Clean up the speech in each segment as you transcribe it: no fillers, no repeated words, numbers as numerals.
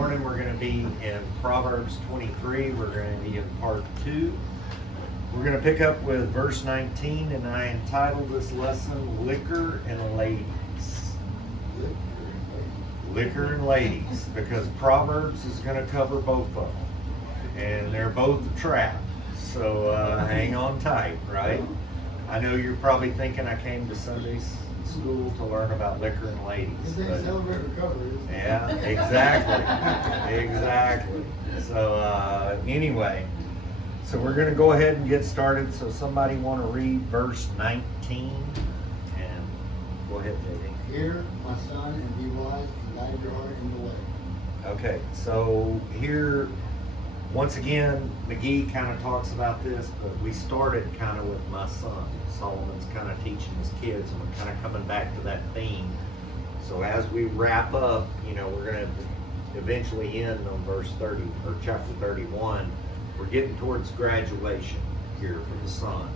morning we're going to be in Proverbs 23. We're going to be in part 2. We're going to pick up with verse 19, and I entitled this lesson, Liquor and Ladies. Liquor and Ladies, because Proverbs is going to cover both of them. And they're both a trap. So hang on tight, right? I know you're probably thinking I came to Sunday school to learn about liquor and ladies. But, celebrate recovery. Yeah, exactly. Exactly. So anyway, so we're going to go ahead and get started. So somebody want to read verse 19? And go ahead, JD. Hear, my son, and be wise, and guide your heart in the way. Okay, so here, once again, McGee kind of talks about this, but we started kind of with my son. Solomon's kind of teaching his kids, and we're kind of coming back to that theme. So as we wrap up, we're going to eventually end on verse 30, or chapter 31. We're getting towards graduation here for the son.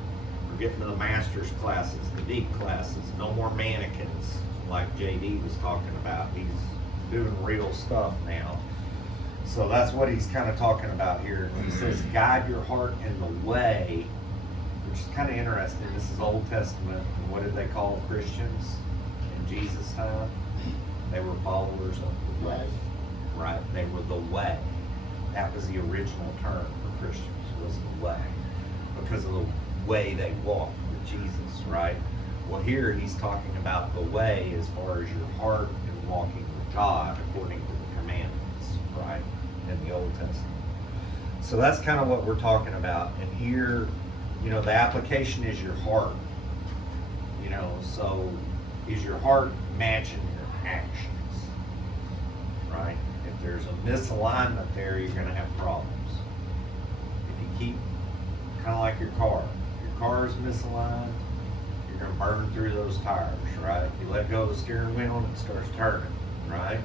We're getting to the master's classes, the deep classes, no more mannequins like JD was talking about. He's doing real stuff now. So that's what he's kind of talking about here. He says, guide your heart in the way, which is kind of interesting. This is Old Testament. And what did they call Christians in Jesus' time? They were followers of the way. Right? They were the way. That was the original term for Christians, was the way. Because of the way they walked with Jesus, right? Well, here he's talking about the way as far as your heart and walking with God according to the commandments, right? In the Old Testament. So that's kind of what we're talking about. And here, the application is your heart. So is your heart matching your actions, right? If there's a misalignment there, you're going to have problems. If you keep, kind of like your car is misaligned, you're going to burn through those tires, right? You let go of the steering wheel and it starts turning, right?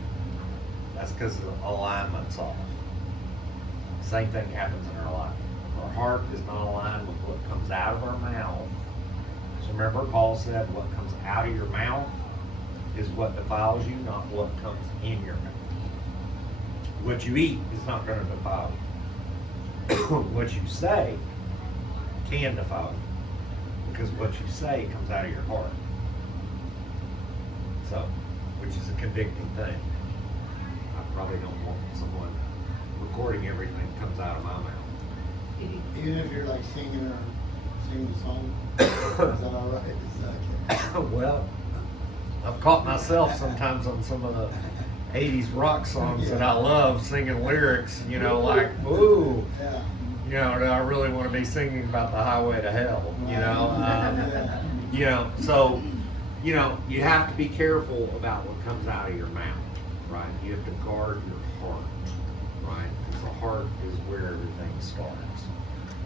That's because the alignment's off. Same thing happens in our life. If our heart is not aligned with what comes out of our mouth. So remember, Paul said, what comes out of your mouth is what defiles you, not what comes in your mouth. What you eat is not going to defile you. What you say can defile you, because what you say comes out of your heart. So, which is a convicting thing. I probably don't want someone recording everything that comes out of my mouth. Even if you're like singing a song, is that all right? Well, I've caught myself sometimes on some of the 80s rock songs that I love singing lyrics, like, ooh, do I really want to be singing about the highway to hell, so, you have to be careful about what comes out of your mouth, right? You have to guard your heart, right? Because the heart is where everything starts.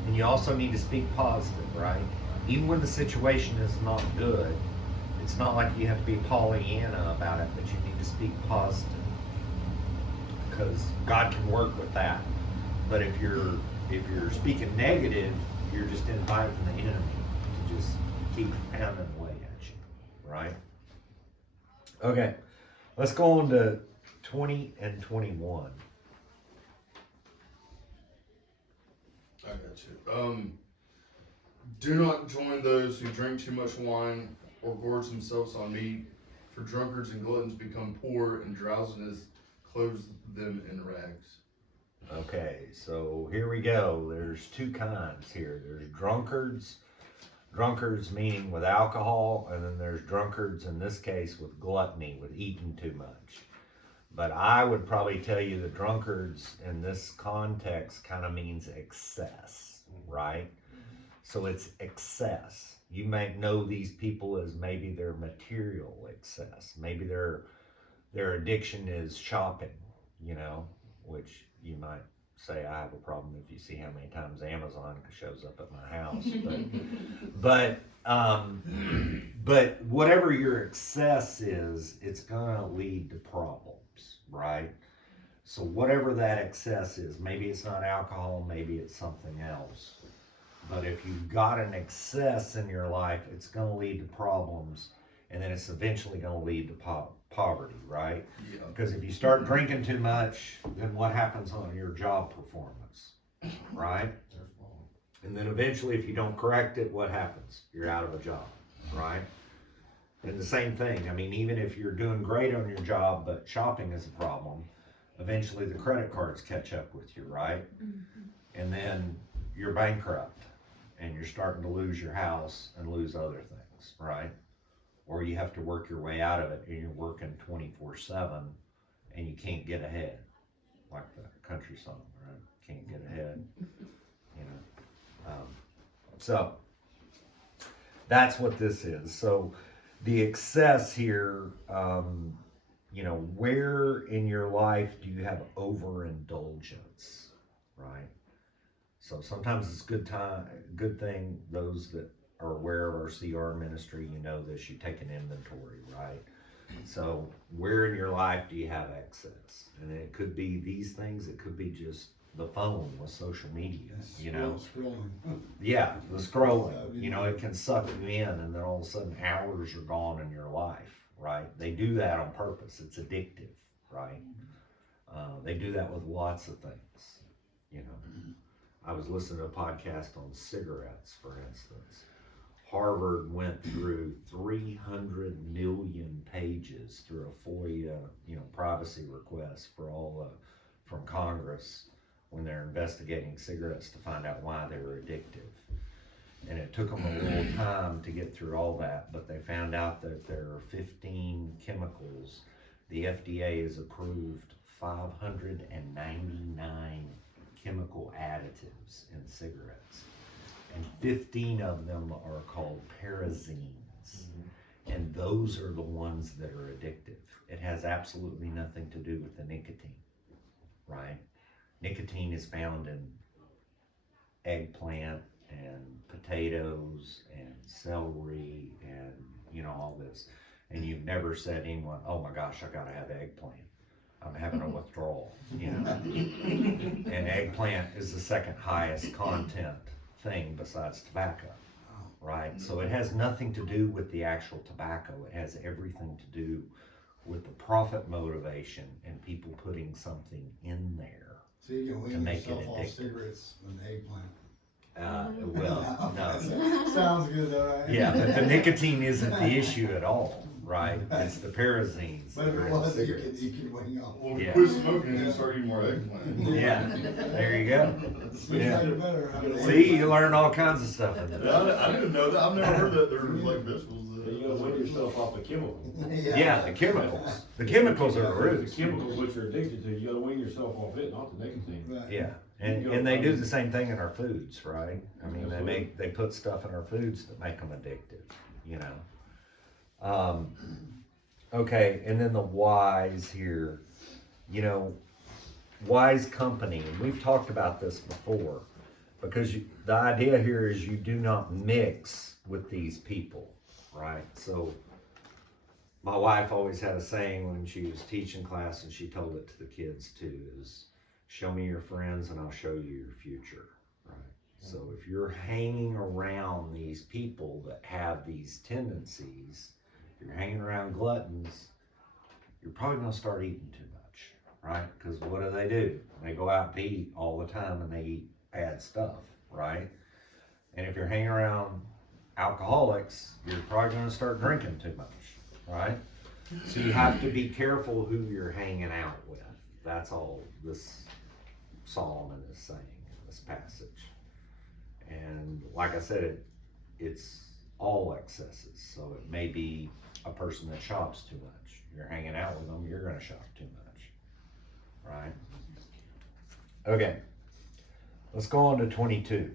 And you also need to speak positive, right? Even when the situation is not good, it's not like you have to be Pollyanna about it, but you need to speak positive. Because God can work with that. But if you're speaking negative, you're just inviting the enemy to just keep pounding away at you, right? Okay, let's go on to 20 and 21. I got you. Do not join those who drink too much wine or gorge themselves on meat, for drunkards and gluttons become poor, and drowsiness clothes them in rags. Okay, so here we go. There's two kinds here. There's drunkards meaning with alcohol, and then there's drunkards in this case with gluttony, with eating too much. But I would probably tell you that drunkards in this context kind of means excess, right? So it's excess. You might know these people as maybe their material excess. Maybe their addiction is shopping, which you might say I have a problem if you see how many times Amazon shows up at my house. But whatever your excess is, it's gonna lead to problems, right? So whatever that excess is, maybe it's not alcohol, maybe it's something else. But if you've got an excess in your life, it's gonna lead to problems, and then it's eventually gonna lead to poverty, right? Yeah. Because if you start drinking too much, then what happens on your job performance, right? And then eventually, if you don't correct it, what happens? You're out of a job, right? And the same thing, I mean, even if you're doing great on your job, but shopping is a problem, eventually the credit cards catch up with you, right? And then you're bankrupt and you're starting to lose your house and lose other things, right? Or you have to work your way out of it and you're working 24/7 and you can't get ahead, like the country song, right? Can't get ahead, you know. So that's what this is. So the excess here, you know, where in your life do you have overindulgence, right? So sometimes it's good thing, those that are aware of our CR ministry, you know this, you take an inventory, right? So where in your life do you have excess? And it could be these things, it could be just the phone with social media, you know? Scrolling. Yeah, the scrolling, you know, it can suck you in and then all of a sudden hours are gone in your life, right? They do that on purpose, it's addictive, right? They do that with lots of things, you know? I was listening to a podcast on cigarettes, for instance. Harvard went through 300 million pages through a FOIA, you know, privacy request for all from Congress when they're investigating cigarettes to find out why they were addictive. And it took them a little time to get through all that, but they found out that there are 15 chemicals. The FDA has approved 599 chemical additives in cigarettes. And 15 of them are called parazines. And those are the ones that are addictive. It has absolutely nothing to do with the nicotine, right? Nicotine is found in eggplant and potatoes and celery and, you know, all this. And you've never said to anyone, oh my gosh, I gotta have eggplant. I'm having a withdrawal, you know. And eggplant is the second highest content thing besides tobacco, right? So it has nothing to do with the actual tobacco. It has everything to do with the profit motivation and people putting something in there. So you can To wean make it yourself off addictive. cigarettes with eggplant. Well, no. Sounds good though, right? Yeah, but the nicotine isn't the issue at all, right? It's the parazines But that if are it in was, cigarettes. you could wean off. Well, if Yeah. you quit smoking and start eating more eggplant. Yeah, there you go. Seems Yeah. like better, huh? See, you learn all kinds of stuff in Yeah, there. I didn't know that. I've never heard that there was like vegetables. You gotta wean yourself off the chemicals. Yeah, the chemicals. The chemicals are the The roots. chemicals which you're addicted to, you gotta wean yourself off it, not the nicotine. Right. Yeah, and they do the same thing in our foods, right? I mean, they put stuff in our foods that make them addictive, you know? Okay, and then the whys here, you know, wise company, and we've talked about this before, because the idea here is you do not mix with these people, right? So my wife always had a saying when she was teaching class, and she told it to the kids too, is show me your friends and I'll show you your future, right? So if you're hanging around these people that have these tendencies, you're hanging around gluttons, you're probably gonna start eating too much, right? Because what do? They go out to eat all the time and they eat bad stuff, right? And if you're hanging around alcoholics, you're probably gonna start drinking too much, right? So you have to be careful who you're hanging out with. That's all this Solomon is saying in this passage. And like I said, it's all excesses. So it may be a person that shops too much. You're hanging out with them, you're gonna shop too much, right? Okay, let's go on to 22.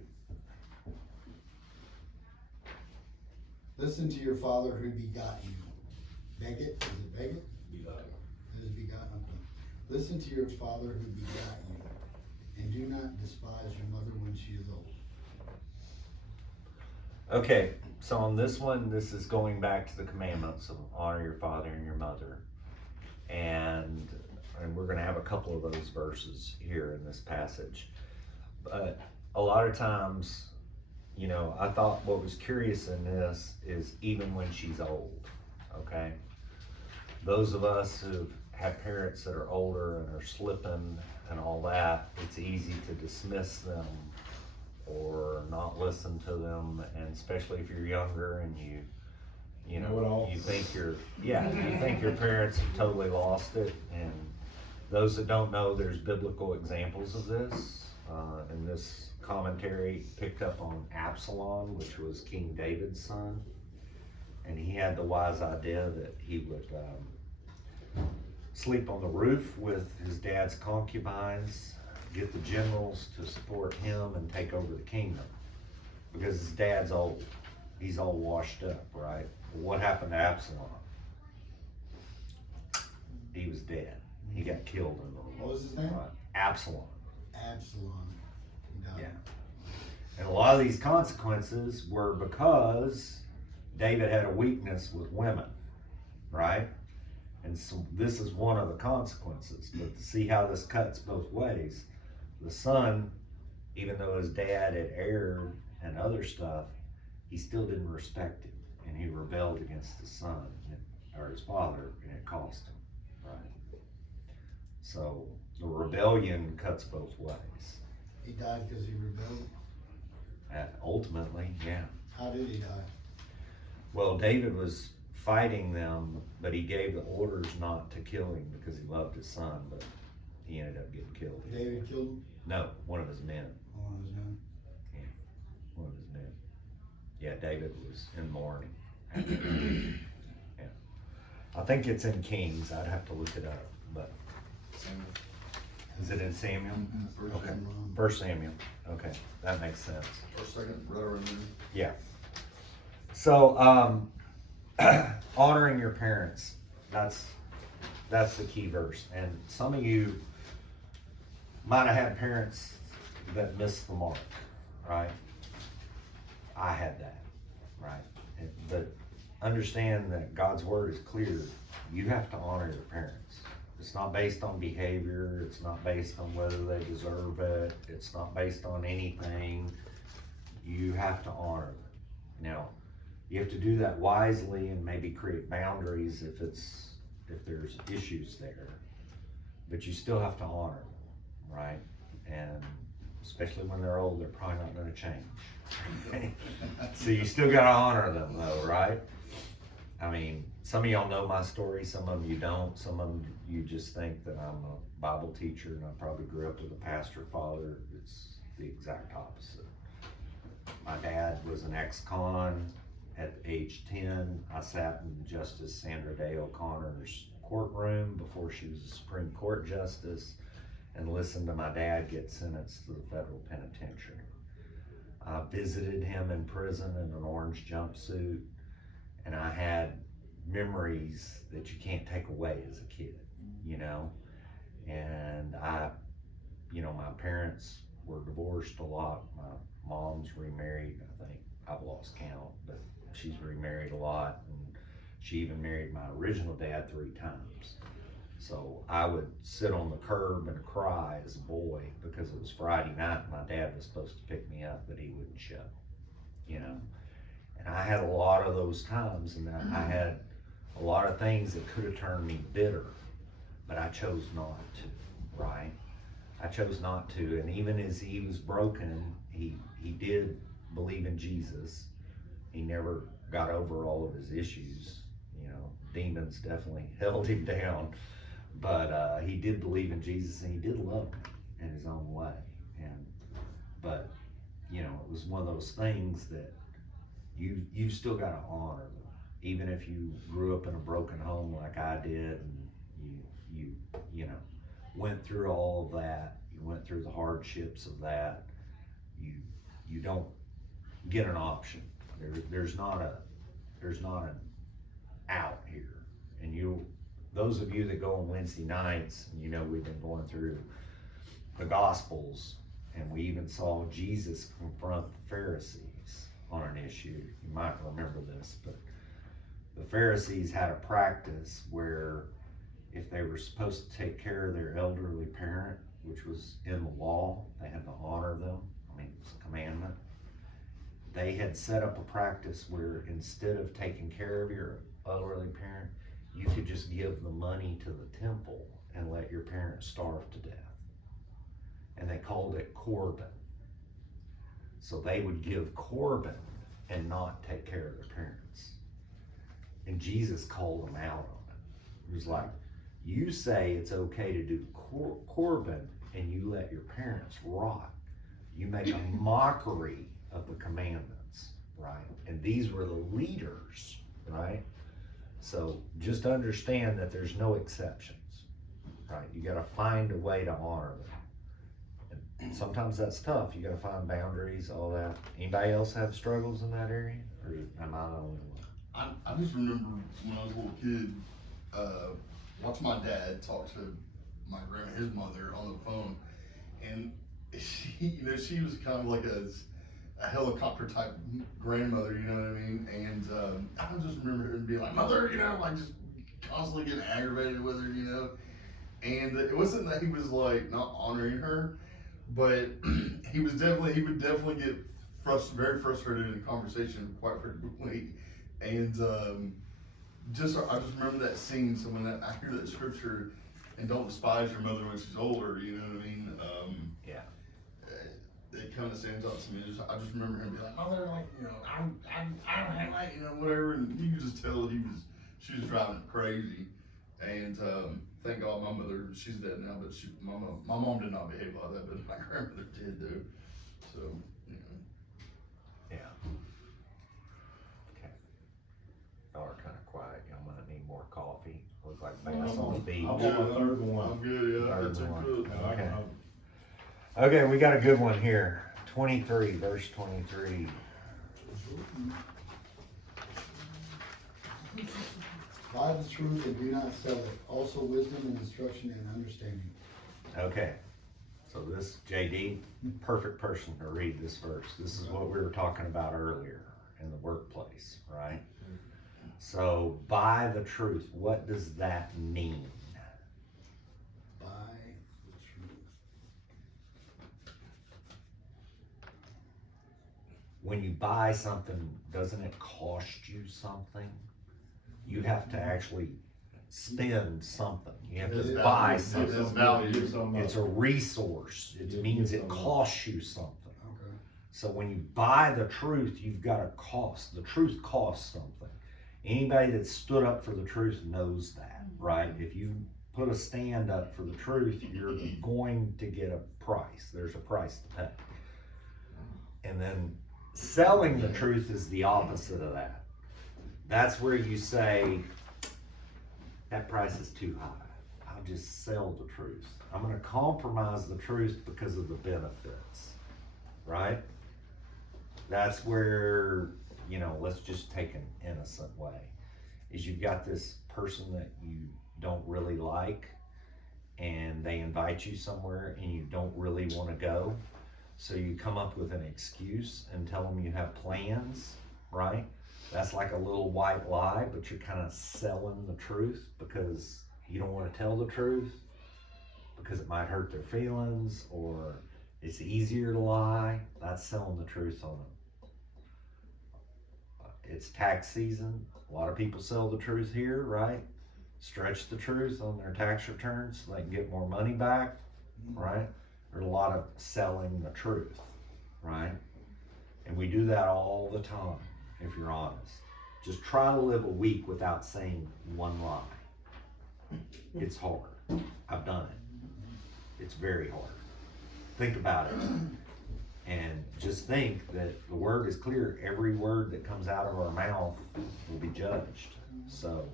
Listen to your father who begot you. Beget, is it beget? Begotten. It is begotten. Okay. Listen to your father who begot you, and do not despise your mother when she is old. Okay, so on this one, this is going back to the commandments of honor your father and your mother. And we're gonna have a couple of those verses here in this passage. But a lot of times, you know, I thought what was curious in this is even when she's old, okay? those of us who have parents that are older and are slipping and all that, it's easy to dismiss them or not listen to them, and especially if you're younger and you Know it all. you think you think your parents have totally lost it. And those that don't know, there's biblical examples of this. And this commentary picked up on Absalom, which was King David's son. And he had the wise idea that he would sleep on the roof with his dad's concubines, get the generals to support him and take over the kingdom. Because his dad's old. He's all washed up, right? Well, what happened to Absalom? He was dead. He got killed in the war. What was his name? Absalom. Absalom. He died. Yeah. And a lot of these consequences were because David had a weakness with women, right? And so this is one of the consequences. But to see how this cuts both ways, the son, even though his dad had erred and other stuff, he still didn't respect him, and he rebelled against his son, or his father, and it cost him, right? So the rebellion cuts both ways. He died because he rebelled. And ultimately, yeah. How did he die? Well, David was fighting them, but he gave the orders not to kill him because he loved his son, but he ended up getting killed. David killed him? No, one of his men. One of his men. One of his men. Yeah, David was in mourning. Yeah. I think it's in Kings. I'd have to look it up, but is it in Samuel? First Okay. Samuel. First Samuel. Okay, that makes sense. Or second, right around there. Yeah. So, honoring your parents, that's the key verse. And some of you might have had parents that missed the mark, right? I had that, right? But understand that God's word is clear. You have to honor your parents. It's not based on behavior. It's not based on whether they deserve it. It's not based on anything. You have to honor them. Now, you have to do that wisely and maybe create boundaries if there's issues there. But you still have to honor them, right? And especially when they're old, they're probably not going to change. So you still got to honor them, though, right? I mean, some of y'all know my story, some of you don't. Some of you just think that I'm a Bible teacher and I probably grew up with a pastor father. It's the exact opposite. My dad was an ex-con. At age 10, I sat in Justice Sandra Day O'Connor's courtroom before she was a Supreme Court justice and listened to my dad get sentenced to the federal penitentiary. I visited him in prison in an orange jumpsuit, and I had memories that you can't take away as a kid, you know? And my parents were divorced a lot. My mom's remarried, I think. I've lost count, but she's remarried a lot, and she even married my original dad 3 times. So I would sit on the curb and cry as a boy because it was Friday night and my dad was supposed to pick me up, but he wouldn't show, you know. And I had a lot of those times, and I had a lot of things that could have turned me bitter, but I chose not to, right? I chose not to, and even as he was broken, he did believe in Jesus. He never got over all of his issues, you know. Demons definitely held him down, but he did believe in Jesus, and he did love me in his own way. But you know, it was one of those things that you still got to honor them, even if you grew up in a broken home like I did, and you know went through all of that. You went through the hardships of that. You don't get an option. There's not an out here. And those of you that go on Wednesday nights, and you know we've been going through the Gospels, and we even saw Jesus confront the Pharisees on an issue. You might remember this, but the Pharisees had a practice where if they were supposed to take care of their elderly parent, which was in the law, they had to honor them. I mean, it's a commandment. They had set up a practice where instead of taking care of your elderly parent, you could just give the money to the temple and let your parents starve to death. And they called it Corban. So they would give Corban and not take care of their parents. And Jesus called them out on it. He was like, you say it's okay to do Corban and you let your parents rot. You make a mockery of the commandments, right? And these were the leaders, right? So just understand that there's no exceptions, right? You gotta find a way to honor them. And sometimes that's tough. You gotta find boundaries, all that. Anybody else have struggles in that area? Or am I the only one? I just remember when I was a little kid, watching my dad talk to my grandma, his mother, on the phone, and she, she was kind of like a helicopter type grandmother, you know what I mean? And I just remember her being like, "Mother," like just constantly getting aggravated with her, And it wasn't that he was like not honoring her, but he would definitely get very frustrated in conversation quite frequently. And I just remember that scene. So when I hear that scripture, and don't despise your mother when she's older, you know what I mean? Yeah. It kind of stands out to me. I just remember him being like, "Mother, I don't have like, whatever," and you could just tell she was driving him crazy. And thank God my mother, she's dead now, but my mom did not behave like that, but my grandmother did though. So, Yeah. Okay. Y'all are kind of quiet. Y'all might need more coffee. Look like bass on the beach. I want my third one. I'm good, yeah. Third That's one. good. Okay. Okay, we got a good one here. 23, verse 23. Buy the truth and do not sell it. Also wisdom and instruction and understanding. Okay. So this, JD, perfect person to read this verse. This is what we were talking about earlier in the workplace, right? So, buy the truth. What does that mean? Buy the truth. When you buy something, doesn't it cost you something? You have to actually spend something. You have to It's buy value. something. It's value. It's a resource. It means it costs you something. Okay. So when you buy the truth, you've got a cost. The truth costs something. Anybody that stood up for the truth knows that, right? If you put a stand up for the truth, you're going to get a price. There's a price to pay. And then selling the truth is the opposite of that. That's where you say, that price is too high. I'll just sell the truth. I'm going to compromise the truth because of the benefits, right? That's where, let's just take an innocent way. Is you've got this person that you don't really like and they invite you somewhere and you don't really want to go. So you come up with an excuse and tell them you have plans, right? That's like a little white lie, but you're kind of selling the truth because you don't want to tell the truth because it might hurt their feelings, or it's easier to lie. That's selling the truth on them. It's tax season. A lot of people sell the truth here, right? Stretch the truth on their tax returns so they can get more money back, right? There's a lot of selling the truth, right? And we do that all the time, if you're honest. Just try to live a week without saying one lie. It's hard. I've done it. It's very hard. Think about it. And just think that the word is clear. Every word that comes out of our mouth will be judged. So,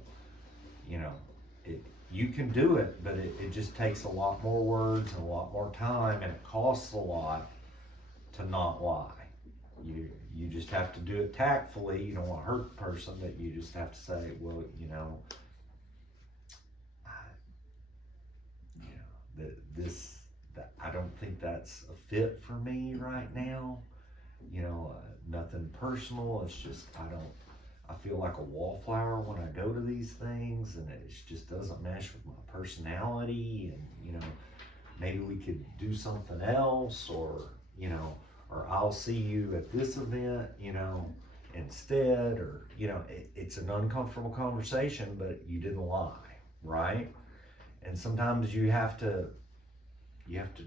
you can do it, but it just takes a lot more words and a lot more time, and it costs a lot to not lie. You just have to do it tactfully. You don't want to hurt the person, but you just have to say, well, I don't think that's a fit for me right now. Nothing personal. It's just I feel like a wallflower when I go to these things, and it just doesn't mesh with my personality. And maybe we could do something else, or I'll see you at this event, instead, or, you know, it's an uncomfortable conversation, but you didn't lie, right? And sometimes you have to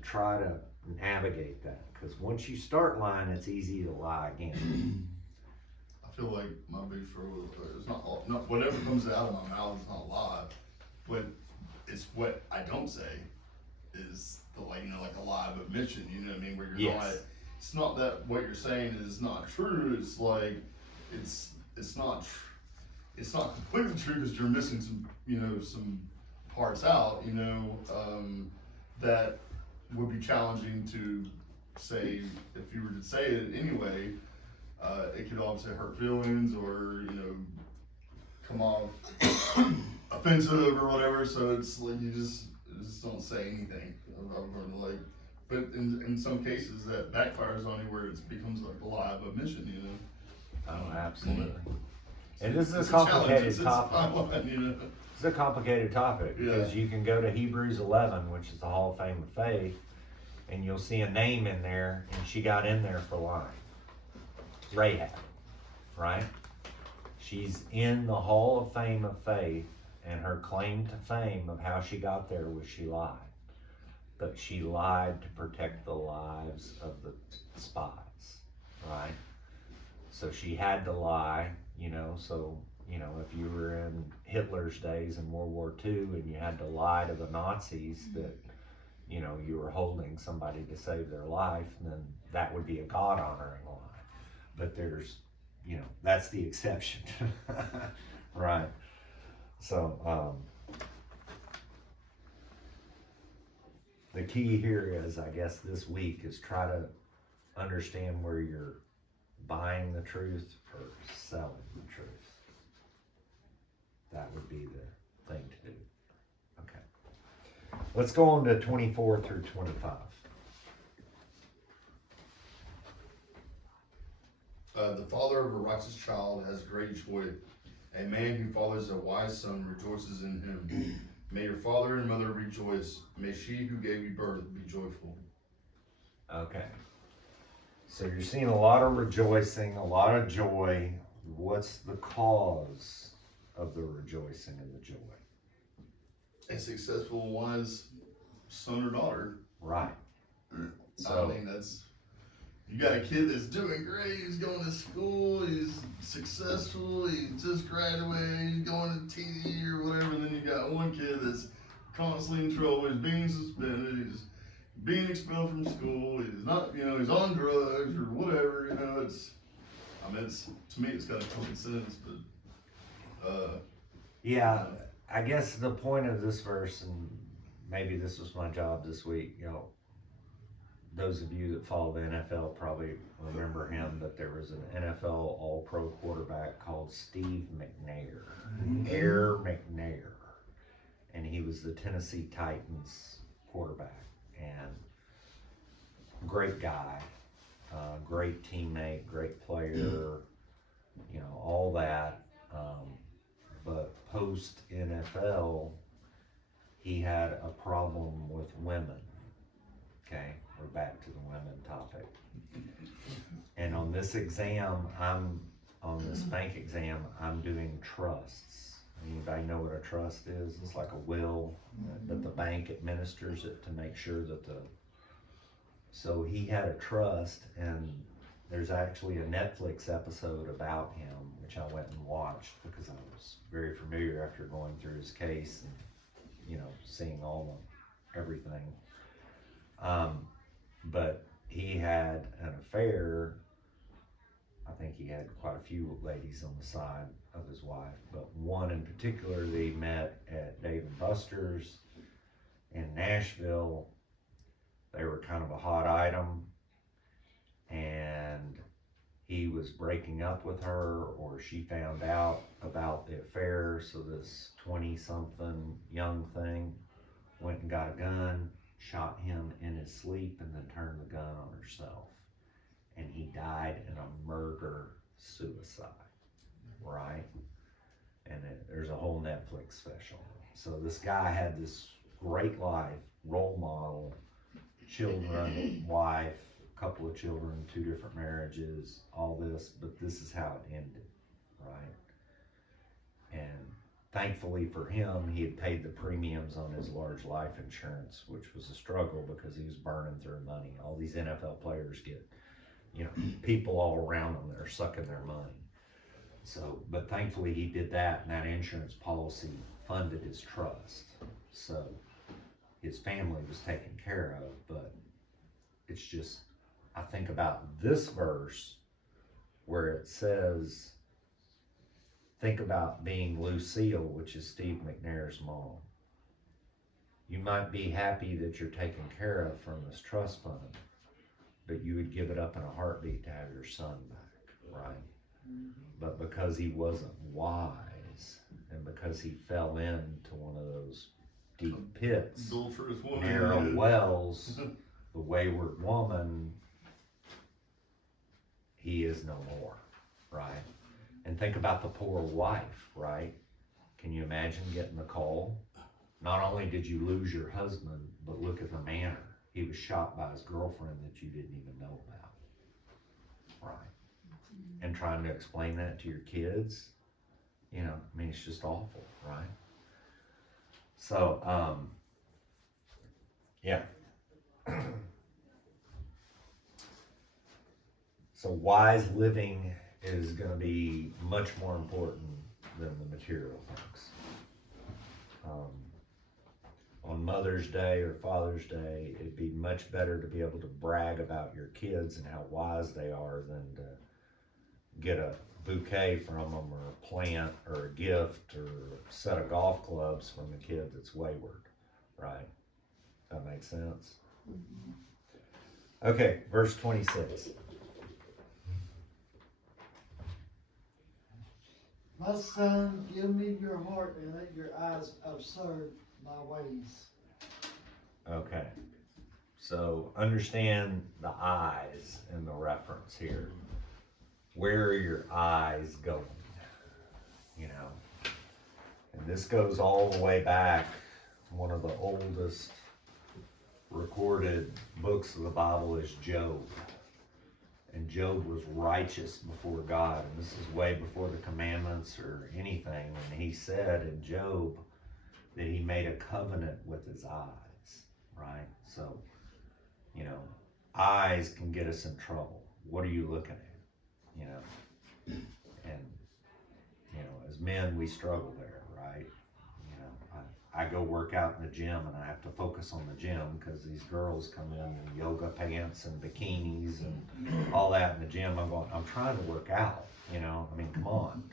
try to navigate that, because once you start lying, it's easy to lie again. I feel like my big struggle is not whatever comes out of my mouth is not a lie, but it's what I don't say is the, like, you know, like a lie of omission, you know what I mean, where you're Yes. not, it's not that what you're saying is not true, it's like, it's not completely true because you're missing some, you know, some parts out, you know, that would be challenging to say, if you were to say it anyway, it could obviously hurt feelings or, you know, come off offensive or whatever, so it's like you just don't say anything. Like, but in some cases that backfires on you where it becomes like a lie of omission, you know. Oh, absolutely. And this is It's a complicated challenge. topic. It's a fine line, you know. It's a complicated topic, because you can go to Hebrews 11, which is the Hall of Fame of Faith, and you'll see a name in there, and she got in there for lying. Rahab, right? She's in the Hall of Fame of Faith, and her claim to fame of how she got there was she lied. But she lied to protect the lives of the spies, right? So she had to lie, you know, so, you know, if you were in Hitler's days in World War II and you had to lie to the Nazis that, you know, you were holding somebody to save their life, then that would be a God-honoring lie. But there's, you know, that's the exception, right? So, the key here is, I guess, this week is try to understand where you're buying the truth or selling the truth. That would be the thing to do. Okay. Let's go on to 24 through 25. The father of a righteous child has great joy. A man who fathers a wise son rejoices in him. May your father and mother rejoice. May she who gave you birth be joyful. Okay. So you're seeing a lot of rejoicing, a lot of joy. What's the cause of the rejoicing and the joy? A successful, wise son or daughter. Right. I mean, that's, you got a kid that's doing great, he's going to school, he's successful, he just graduated, he's going to TD or whatever, and then you got one kid that's constantly in trouble, he's being suspended, he's being expelled from school, he's not, you know, he's on drugs or whatever, you know, it's, I mean, it's, to me, it's got a common sense, but, Yeah, I guess the point of this verse, and maybe this was my job this week, you know, those of you that follow the NFL probably remember him, but there was an NFL All-Pro quarterback called Steve McNair, Air McNair, and he was the Tennessee Titans quarterback, and great guy, great teammate, great player, you know, all that, but post NFL, he had a problem with women. Okay, we're back to the women topic. And on this exam, on this bank exam, I'm doing trusts. Anybody know what a trust is? It's like a will, but the bank administers it to make sure that so he had a trust, and there's actually a Netflix episode about him, which I went and watched because I was very familiar after going through his case and, you know, seeing everything. But he had an affair. I think he had quite a few ladies on the side of his wife, but one in particular that he met at Dave & Buster's in Nashville. They were kind of a hot item, and he was breaking up with her, or she found out about the affair, so this 20-something young thing went and got a gun, shot him in his sleep, and then turned the gun on herself. And he died in a murder-suicide, right? And there's a whole Netflix special. So this guy had this great life, role model, children, wife, couple of children, 2 different marriages, all this, but this is how it ended, right? And thankfully for him, he had paid the premiums on his large life insurance, which was a struggle because he was burning through money. All these NFL players get, people all around them that are sucking their money. So, but thankfully he did that, and that insurance policy funded his trust. So his family was taken care of, but it's just, I think about this verse where it says, think about being Lucille, which is Steve McNair's mom. You might be happy that you're taken care of from this trust fund, but you would give it up in a heartbeat to have your son back, right? But because he wasn't wise, and because he fell into one of those deep pits, Adulterous woman. narrow wells, the wayward woman, he is no more, right? And think about the poor wife, right? Can you imagine getting the call? Not only did you lose your husband, but look at the manner. He was shot by his girlfriend that you didn't even know about, right? And trying to explain that to your kids, it's just awful, right? So, yeah. So wise living is going to be much more important than the material things. On Mother's Day or Father's Day, it'd be much better to be able to brag about your kids and how wise they are than to get a bouquet from them, or a plant, or a gift, or a set of golf clubs from a kid that's wayward, right? That makes sense? Okay, verse 26. My son, give me your heart and let your eyes observe my ways. Okay, so understand the eyes in the reference here. Where are your eyes going? And this goes all the way back. One of the oldest recorded books of the Bible is Job. And Job was righteous before God, and this is way before the commandments or anything. And he said in Job that he made a covenant with his eyes, right? So, eyes can get us in trouble. What are you looking at? And as men, we struggle there, right? I go work out in the gym, and I have to focus on the gym because these girls come in yoga pants and bikinis and all that in the gym. I'm trying to work out, come on,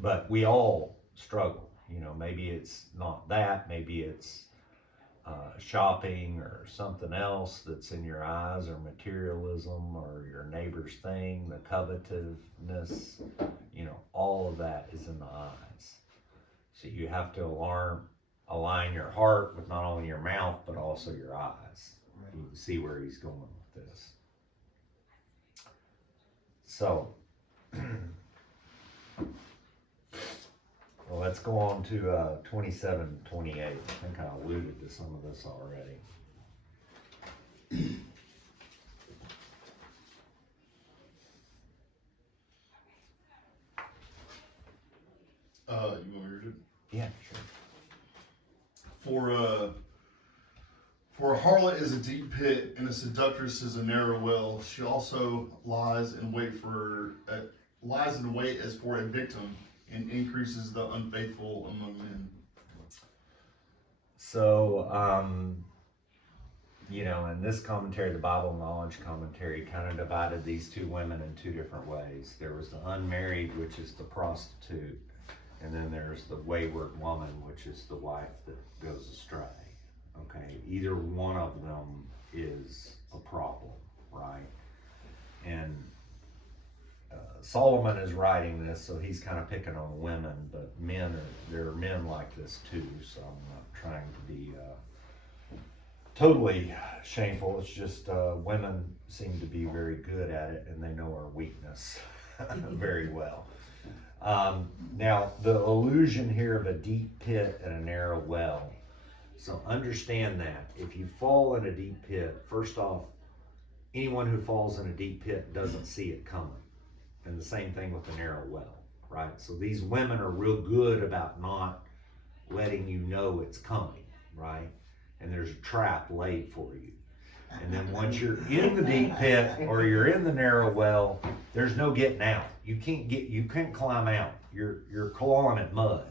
but we all struggle, maybe it's not that, maybe it's shopping or something else that's in your eyes, or materialism, or your neighbor's thing, the covetousness, all of that is in the eyes. So you have to align your heart with not only your mouth, but also your eyes. Right. You can see where he's going with this. So, well, let's go on to 27, 28. I think I alluded to some of this already. You want me to read it? Yeah, sure. For a harlot is a deep pit, and a seductress is a narrow well. She also lies in wait as for a victim, and increases the unfaithful among men. So, in this commentary, the Bible Knowledge Commentary kind of divided these two women in two different ways. There was the unmarried, which is the prostitute, and then there's the wayward woman, which is the wife that goes astray. Okay, either one of them is a problem, right? And Solomon is writing this, so he's kind of picking on women, but there are men like this too, so I'm not trying to be totally shameful. It's just women seem to be very good at it, and they know our weakness very well. Now, the allusion here of a deep pit and a narrow well, So understand that if you fall in a deep pit, first off, anyone who falls in a deep pit doesn't see it coming. And the same thing with the narrow well, right? So these women are real good about not letting you know it's coming, right? And there's a trap laid for you. And then once you're in the deep pit or you're in the narrow well, there's no getting out. You can't climb out. You're clawing at mud.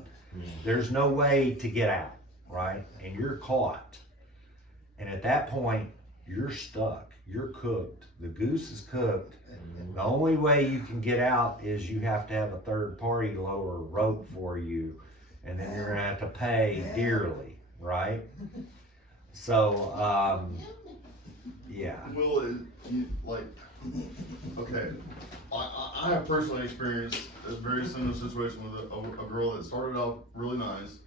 There's no way to get out, right? And you're caught. And at that point, you're stuck. You're cooked. The goose is cooked. The only way you can get out is you have to have a third party lower a rope for you, and then you're gonna have to pay dearly, right? So, yeah. Will, okay, I have personally experienced a very similar situation with a girl that started off really nice,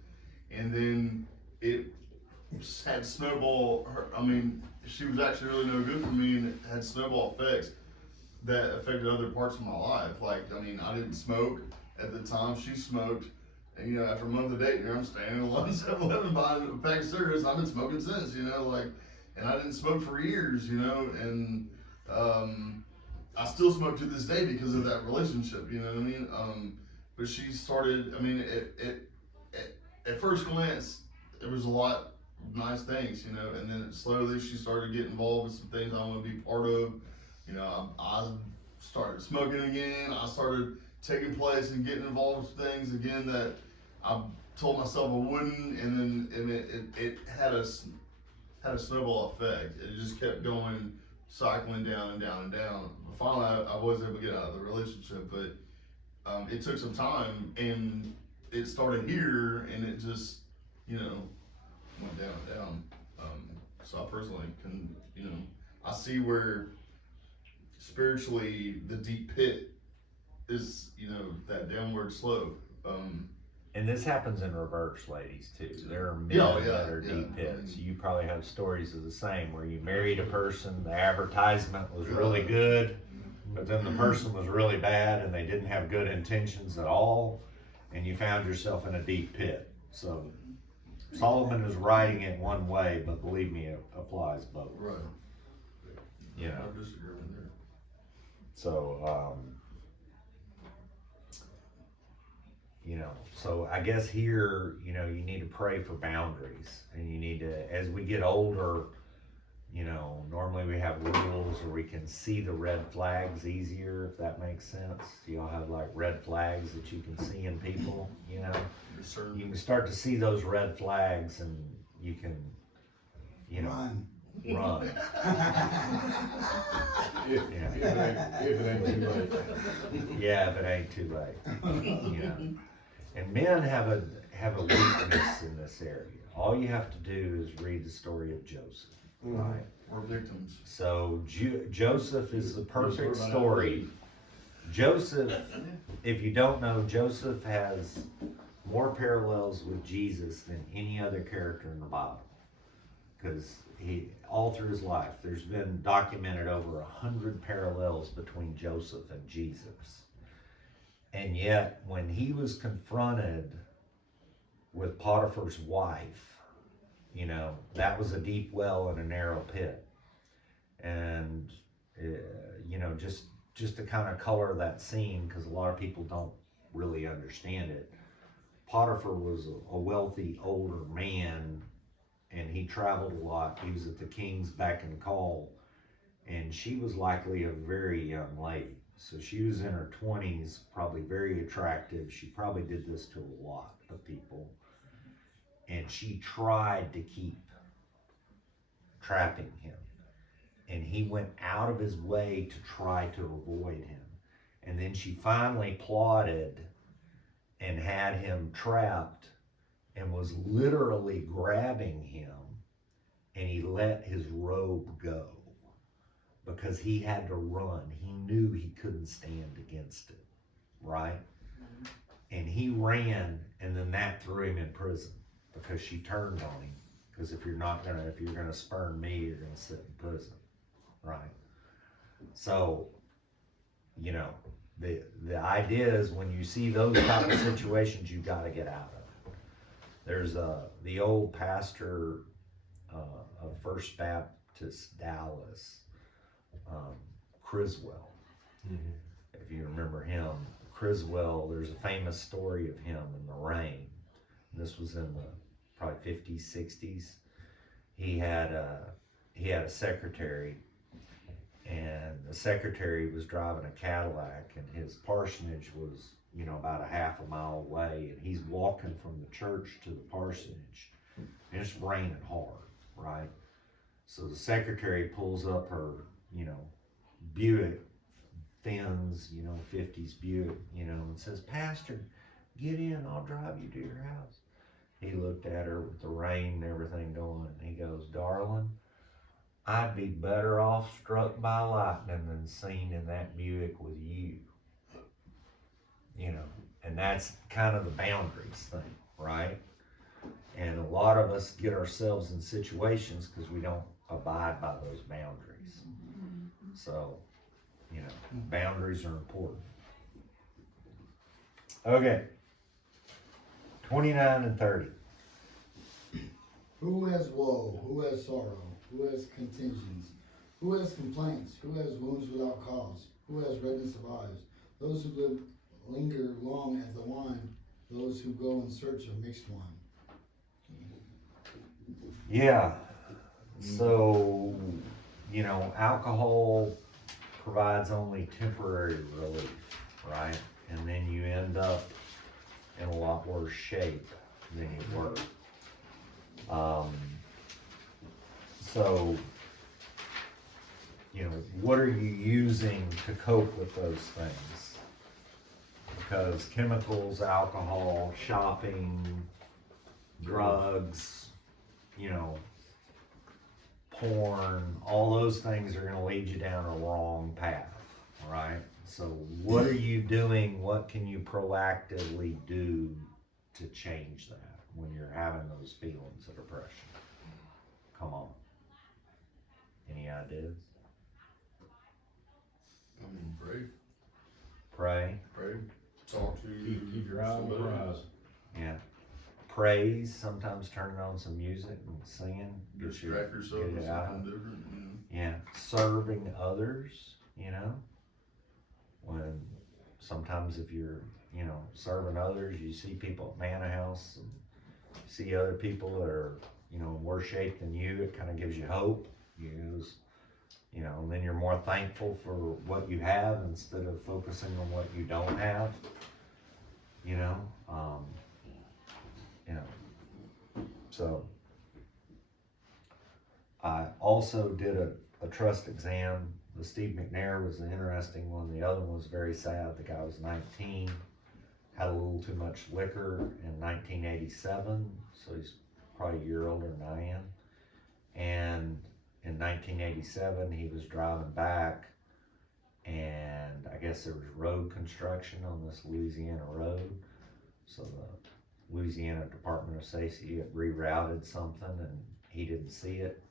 and then it had snowball, she was actually really no good for me, and it had snowball effects that affected other parts of my life. I didn't smoke at the time, she smoked, and after a month of dating her, I'm standing alone at 7-Eleven buying a pack of cigarettes, and I've been smoking since, and I didn't smoke for years, and I still smoke to this day because of that relationship, you know what I mean? But she started, at first glance, it was a lot of nice things, and then slowly she started getting involved with some things I want to be part of. I started smoking again. I started taking place and getting involved with things again that I told myself I wouldn't, and then it had a snowball effect. It just kept going, cycling down and down and down. Finally, I was able to get out of the relationship, but it took some time, and it started here, and it just, went down and down. So I personally can, I see where spiritually the deep pit is, that downward slope. And this happens in reverse, ladies, too. There are men that are deep pits. You probably have stories of the same, where you married a person, the advertisement was really good, but then the person was really bad and they didn't have good intentions at all, and you found yourself in a deep pit. So Solomon is writing it one way, but believe me, it applies both. Right. You know. I disagree with that. So, so I guess here, you need to pray for boundaries, and you need to, as we get older, normally we have rules where we can see the red flags easier, if that makes sense. Y'all have like red flags that you can see in people, Yes, sir. You can start to see those red flags, and you can, Run. run. If it ain't too late. Yeah, if it ain't too late. And men have a weakness in this area. All you have to do is read the story of Joseph, right? We're victims. So Joseph is the perfect story. Joseph, if you don't know, Joseph has more parallels with Jesus than any other character in the Bible. Because all through his life, there's been documented over 100 parallels between Joseph and Jesus. And yet, when he was confronted with Potiphar's wife, that was a deep well in a narrow pit. And, just to kind of color that scene, because a lot of people don't really understand it, Potiphar was a wealthy older man, and he traveled a lot. He was at the king's beck and call, and she was likely a very young lady. So she was in her 20s, probably very attractive. She probably did this to a lot of people. And she tried to keep trapping him. And he went out of his way to try to avoid him. And then she finally plotted and had him trapped and was literally grabbing him, and he let his robe go because he had to run. He knew he couldn't stand against it, right? And he ran, and then that threw him in prison because she turned on him. Because if you're gonna spurn me, you're gonna sit in prison, right? So, the idea is when you see those type of situations, you got to get out of it. there's the old pastor of First Baptist Dallas, Criswell. If you remember him, Criswell, there's a famous story of him in the rain. This was in the probably 50s, 60s. He had a secretary, and the secretary was driving a Cadillac, and his parsonage was, you know, about a half a mile away, and he's walking from the church to the parsonage, and it's raining hard, right? So the secretary pulls up her, you know, Buick, Benz, you know, 50s Buick, you know, and says, "Pastor, get in, I'll drive you to your house." He looked at her with the rain and everything going, and he goes, "Darling, I'd be better off struck by lightning than seen in that Buick with you." You know, and that's kind of the boundaries thing, right? And a lot of us get ourselves in situations because we don't abide by those boundaries. So, you know, boundaries are important. Okay. 29 and 30. Who has woe? Who has sorrow? Who has contentions? Who has complaints? Who has wounds without cause? Who has redness of eyes? Those who linger long at the wine, those who go in search of mixed wine. Yeah. So, you know, alcohol provides only temporary relief, right? And then you end up in a lot worse shape than you were. So, you know, what are you using to cope with those things? Because chemicals, alcohol, shopping, drugs, you know, porn, all those things are going to lead you down a wrong path, right? So what are you doing? What can you proactively do to change that when you're having those feelings of depression? Come on. Any ideas? I mean, pray. Pray. Pray. Talk to Keep your eye on the prize. Yeah. Praise, sometimes turning on some music and singing. Distract yourself get with it out. something different. Yeah. Serving others, you know. When sometimes if you're, you know, serving others, you see people at Manna House and see other people that are, you know, in worse shape than you, it kind of gives you hope. You know, and then you're more thankful for what you have instead of focusing on what you don't have. You know, so I also did a trust exam. The Steve McNair was an interesting one. The other one was very sad. The guy was 19, had a little too much liquor in 1987, so he's probably a year older than I am. And in 1987, he was driving back, and I guess there was road construction on this Louisiana road. So the Louisiana Department of Safety had rerouted something, and he didn't see it.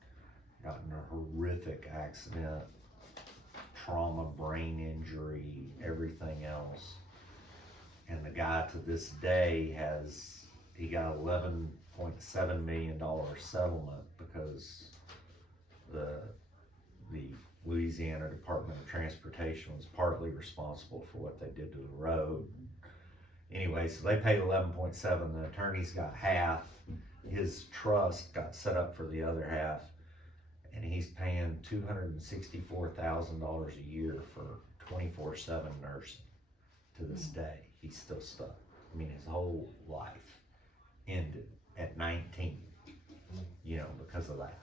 Got in a horrific accident, trauma, brain injury, everything else. And the guy to this day he got $11.7 million settlement because the Louisiana Department of Transportation was partly responsible for what they did to the road. Anyway, so they paid 11.7. The attorneys got half. His trust got set up for the other half, and he's paying $264,000 a year for 24/7 nursing. To this day, he's still stuck. I mean, his whole life ended at 19, you know, because of that.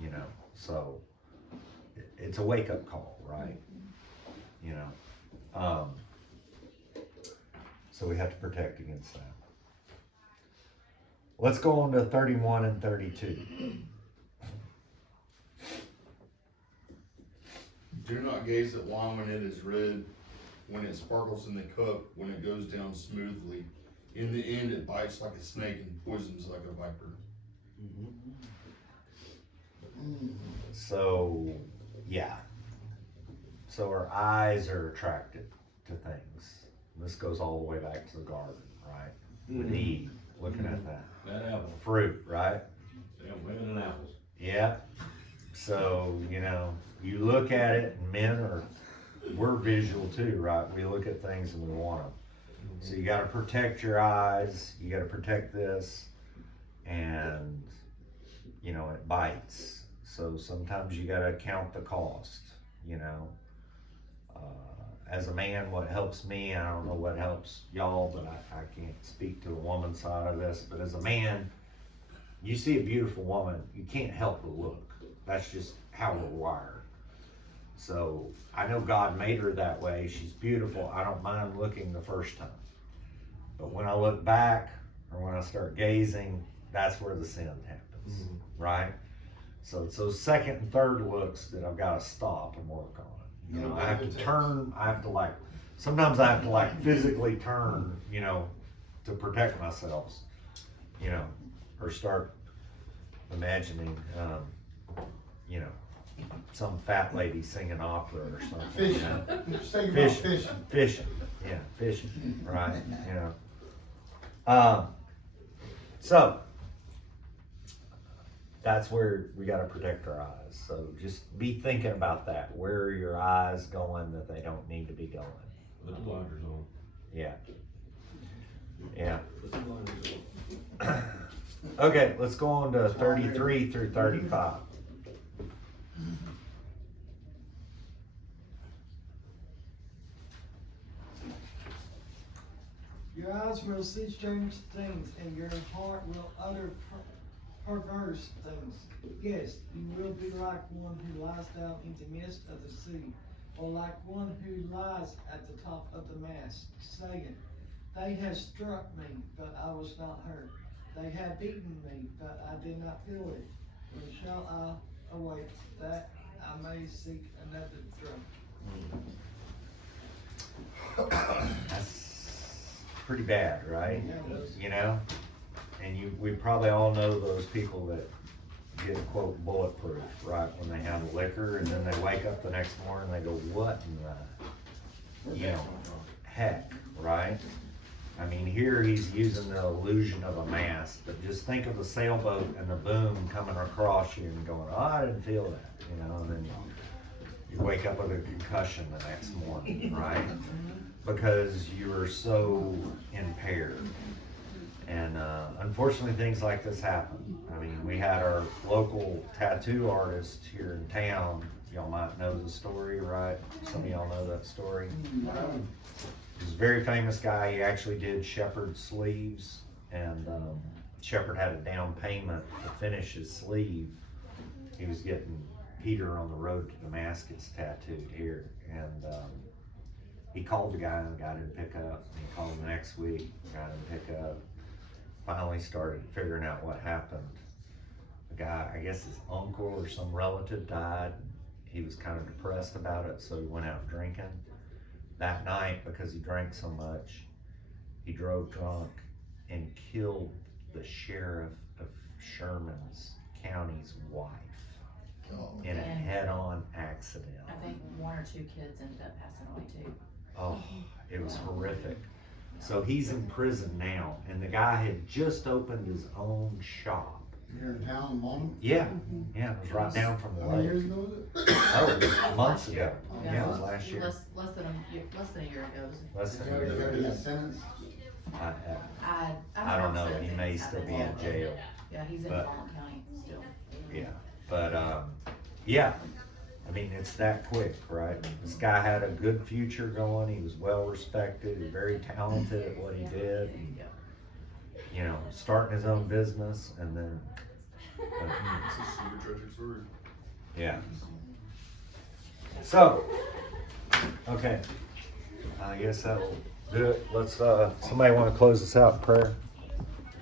You know, so it's a wake-up call, right? You know, so we have to protect against that. Let's go on to 31 and 32. Do not gaze at wine when it is red, when it sparkles in the cup, when it goes down smoothly. In the end, it bites like a snake and poisons like a viper. So, yeah. So our eyes are attracted to things. This goes all the way back to the garden, right? With Eve, looking at that. That apple, Fruit, right? yeah, women and apples. Yeah. So, you know, you look at it, and we're visual too, right? We look at things and we want them. So you gotta protect your eyes, you gotta protect this, and, you know, it bites. So sometimes you gotta count the cost, you know? As a man, what helps me, I don't know what helps y'all, but I can't speak to a woman's side of this, but as a man, you see a beautiful woman, you can't help but look. That's just how we're wired. So I know God made her that way. She's beautiful. I don't mind looking the first time. But when I look back or when I start gazing, that's where the sin happens, right? So it's those second and third looks that I've got to stop and work on. You know, I have to turn, sometimes I have to physically turn, you know, to protect myself, you know, or start imagining, you know, some fat lady singing opera or something. Fishing. Just think about fishing. Fishing, yeah, fishing, right, you know. So, that's where we gotta protect our eyes. So just be thinking about that. Where are your eyes going that they don't need to be going? Put the blinders on. Yeah. Yeah. Put the blinders on. Okay, let's go on to 33 through 35. Your eyes will see strange things, and your heart will utter perverse things. Yes, you will be like one who lies down in the midst of the sea, or like one who lies at the top of the mast, saying, they have struck me, but I was not hurt. They have beaten me, but I did not feel it. When shall I awake, that I may seek another drink? That's pretty bad, right? Yeah, it is. You know? And we probably all know those people that get quote bulletproof, right? When they have liquor and then they wake up the next morning and they go, what in the, you know, heck, right? I mean, here he's using the illusion of a mast, but just think of a sailboat and the boom coming across you and going, oh, I didn't feel that, you know, and then you wake up with a concussion the next morning, right? Because you were so impaired. And unfortunately, things like this happen. I mean, we had our local tattoo artist here in town. Y'all might know the story, right? Some of y'all know that story. He's a very famous guy. He actually did Shepherd's sleeves, and Shepherd had a down payment to finish his sleeve. He was getting Peter on the road to Damascus tattooed here, and he called the guy, and the guy didn't pick up. He called the next week, the guy didn't pick up. Finally started figuring out what happened. The guy, I guess his uncle or some relative died. He was kind of depressed about it, so he went out drinking. That night, because he drank so much, he drove drunk and killed the sheriff of Sherman's County's wife in a head-on accident. I think one or two kids ended up passing away too. Oh, it was horrific. So he's in prison now, and the guy had just opened his own shop. Here in town, Mom? Yeah, it was right down from the How many lake. years ago was it? Oh, it was months ago. Yeah, it was last year. Less than a year ago. Less than a He year already ago. got sentenced? I don't know, if he it's may still be in happened. jail. Yeah, he's in But- Baldwin County still. Yeah, but yeah, I mean, it's that quick, right? This guy had a good future going. He was well respected, he was very talented at what he did. And, you know, starting his own business, and then, It's a super tragic story. yeah. So, okay, I guess that'll do it. Let's, somebody wanna close this out in prayer?